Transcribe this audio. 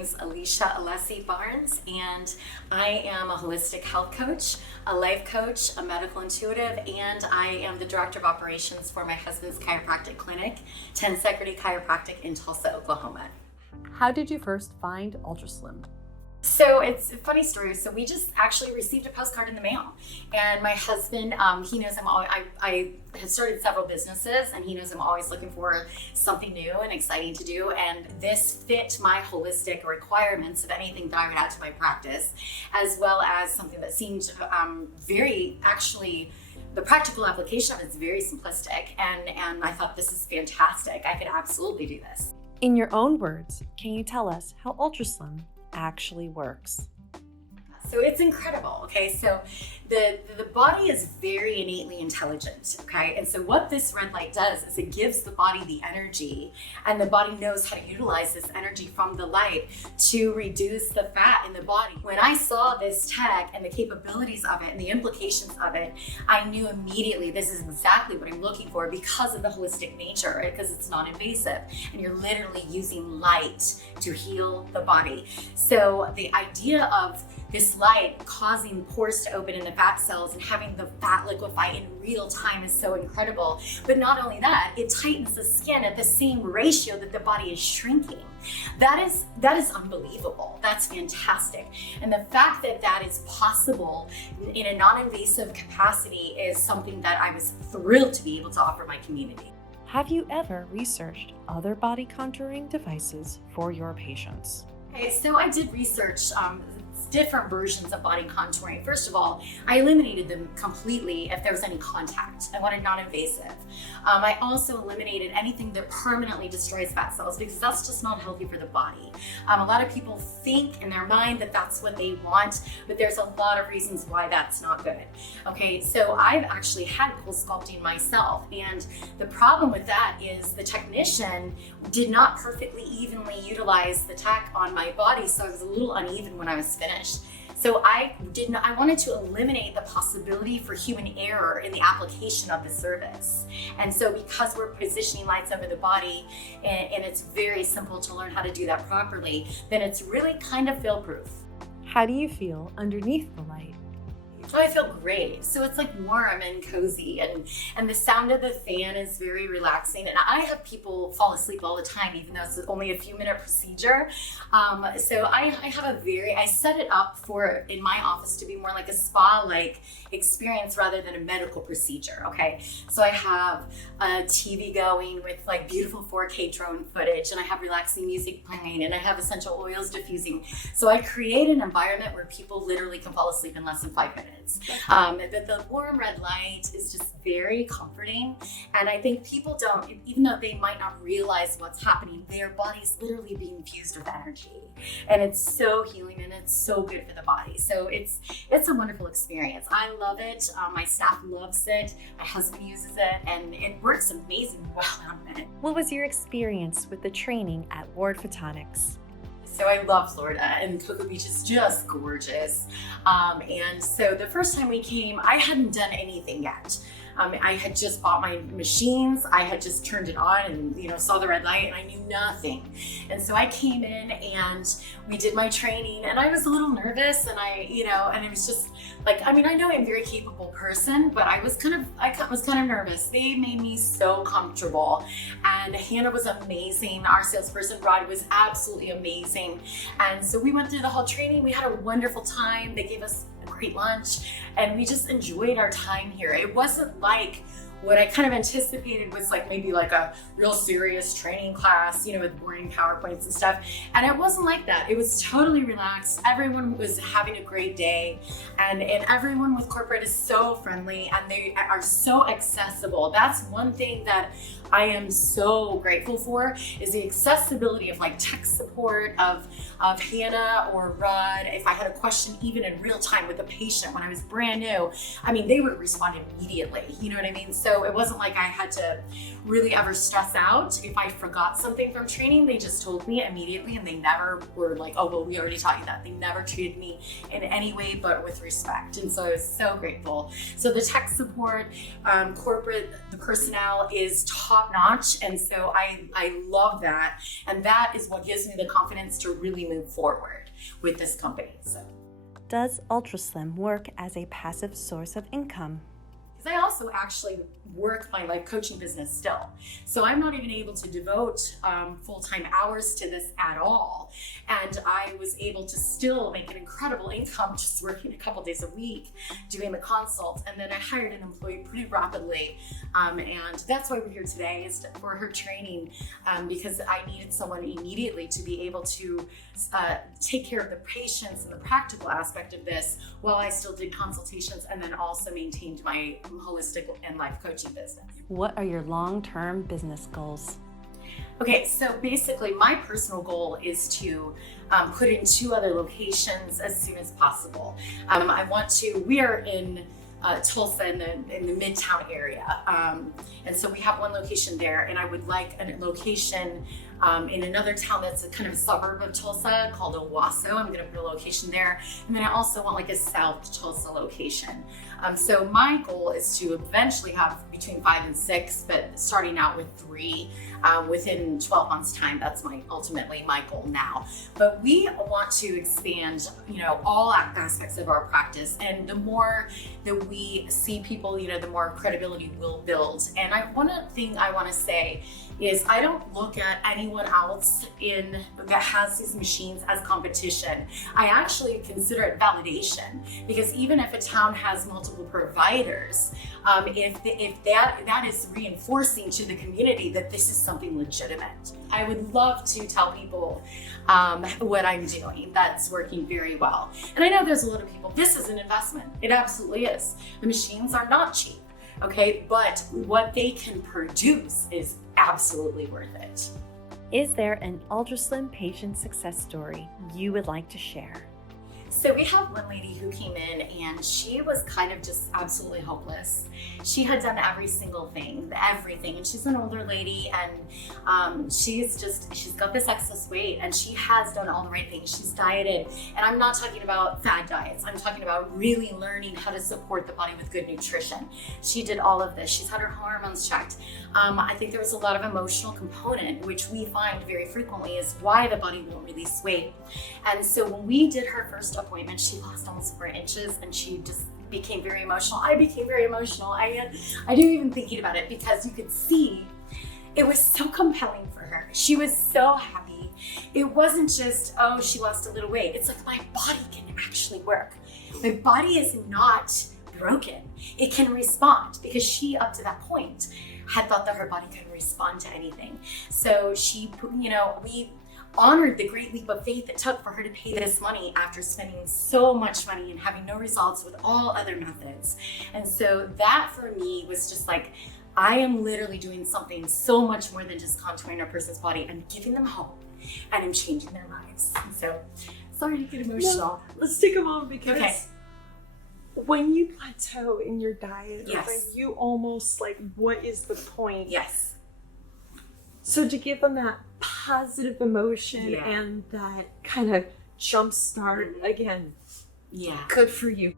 name's Alisha Alessi Barnes, and I am a holistic health coach, a life coach, a medical intuitive, and I am the director of operations for my husband's chiropractic clinic, Tensegrity Chiropractic in Tulsa, Oklahoma. How did you first find UltraSlim? So it's a funny story. So we just actually received a postcard in the mail, and my husband, he knows I have started several businesses, and he knows I'm always looking for something new and exciting to do. And this fit my holistic requirements of anything that I would add to my practice, as well as something that seemed the practical application of it is very simplistic. And I thought, this is fantastic. I could absolutely do this. In your own words, can you tell us how UltraSlim actually works? So it's incredible, okay? So the body is very innately intelligent, okay? And so what this red light does is it gives the body the energy, and the body knows how to utilize this energy from the light to reduce the fat in the body. When I saw this tech and the capabilities of it and the implications of it, I knew immediately this is exactly what I'm looking for because of the holistic nature, right? Because it's non-invasive, and you're literally using light to heal the body. So the idea of this light causing pores to open in the fat cells and having the fat liquefy in real time is so incredible. But not only that, it tightens the skin at the same ratio that the body is shrinking. That is unbelievable. That's fantastic. And the fact that that is possible in a non-invasive capacity is something that I was thrilled to be able to offer my community. Have you ever researched other body contouring devices for your patients? Okay, so I did research different versions of body contouring. First of all, I eliminated them completely if there was any contact. I wanted non-invasive. I also eliminated anything that permanently destroys fat cells because that's just not healthy for the body. A lot of people think in their mind that that's what they want, but there's a lot of reasons why that's not good. Okay, so I've actually had cool sculpting myself, and the problem with that is the technician did not perfectly evenly utilize the tech on my body, so I was a little uneven when I was finished. So I wanted to eliminate the possibility for human error in the application of the service. And so because we're positioning lights over the body, and it's very simple to learn how to do that properly, then it's really kind of fail-proof. How do you feel underneath the light? Oh, I feel great. So it's like warm and cozy, and the sound of the fan is very relaxing. And I have people fall asleep all the time, even though it's only a few minute procedure. So I set it up in my office to be more like a spa-like experience rather than a medical procedure, okay? So I have a TV going with like beautiful 4K drone footage, and I have relaxing music playing, and I have essential oils diffusing. So I create an environment where people literally can fall asleep in less than 5 minutes. But the warm red light is just very comforting, and I think people don't, even though they might not realize what's happening, their body's literally being infused with energy, and it's so healing and it's so good for the body. So it's a wonderful experience. I love it. My staff loves it. My husband uses it, and it works amazingly well on it. What was your experience with the training at Ward Photonics? So I love Florida, and Cocoa Beach is just gorgeous. And so the first time we came, I hadn't done anything yet. I had just bought my machines. I had just turned it on and, saw the red light, and I knew nothing. And so I came in and we did my training, and I was a little nervous, and and it was just like, I know I'm a very capable person, but I was kind of nervous. They made me so comfortable, and Hannah was amazing. Our salesperson, Rod, was absolutely amazing. And so we went through the whole training. We had a wonderful time. They gave us a great lunch, and we just enjoyed our time here. It wasn't like what I kind of anticipated was maybe a real serious training class, with boring PowerPoints and stuff. And it wasn't like that. It was totally relaxed. Everyone was having a great day, and everyone with corporate is so friendly, and they are so accessible. That's one thing that I am so grateful for, is the accessibility of tech support of Hannah or Rod. If I had a question even in real time with a patient when I was brand new, they would respond immediately. You know what I mean? So so it wasn't like I had to really ever stress out if I forgot something from training. They just told me immediately, and they never were like, oh, well, we already taught you that. They never treated me in any way but with respect. And so I was so grateful. So the tech support, corporate, the personnel is top notch. And so I love that. And that is what gives me the confidence to really move forward with this company. So. Does UltraSlim work as a passive source of income? Because I also actually work my life coaching business still. So I'm not even able to devote full-time hours to this at all. And I was able to still make an incredible income just working a couple days a week, doing the consult. And then I hired an employee pretty rapidly. And that's why we're here today, is for her training, because I needed someone immediately to be able to take care of the patients and the practical aspect of this while I still did consultations and then also maintained my holistic and life coaching business. What are your long-term business goals? Okay, so basically my personal goal is to put in 2 other locations as soon as possible. We are in Tulsa in the Midtown area. And so we have 1 location there, and I would like a location in another town that's a kind of a suburb of Tulsa called Owasso. I'm gonna put a location there. And then I also want like a South Tulsa location. So my goal is to eventually have between 5 and 6, but starting out with 3 within 12 months time. That's ultimately my goal now. But we want to expand, all aspects of our practice. And the more that we see people, the more credibility we'll build. And one thing I want to say is I don't look at anyone else that has these machines as competition. I actually consider it validation, because even if a town has multiple providers, if that is reinforcing to the community that this is something legitimate. I would love to tell people what I'm doing that's working very well. And I know there's a lot of people, this is an investment. It absolutely is. The machines are not cheap. Okay, but what they can produce is absolutely worth it. Is there an UltraSlim patient success story you would like to share? So we have one lady who came in and she was kind of just absolutely hopeless. She had done every single thing, everything. And she's an older lady, and she's got this excess weight, and she has done all the right things. She's dieted, and I'm not talking about fad diets. I'm talking about really learning how to support the body with good nutrition. She did all of this. She's had her hormones checked. I think there was a lot of emotional component, which we find very frequently is why the body won't release weight. And so when we did her first appointment, she lost almost 4 inches, and she just became very emotional. I became very emotional. I do even thinking about it, because you could see it was so compelling for her. She was so happy. It wasn't just, oh, she lost a little weight. It's like, my body can actually work. My body is not broken. It can respond, because she, up to that point, had thought that her body couldn't respond to anything. So she, we honored the great leap of faith it took for her to pay this money after spending so much money and having no results with all other methods. And so that for me was just like, I am literally doing something so much more than just contouring a person's body. I'm giving them hope, and I'm changing their lives. And so, sorry to get emotional. No, let's take a moment, because okay. When you plateau in your diet, yes. when you almost what is the point? Yes. So to give them that positive emotion, yeah. and that kind of jump start again. Yeah. Good for you.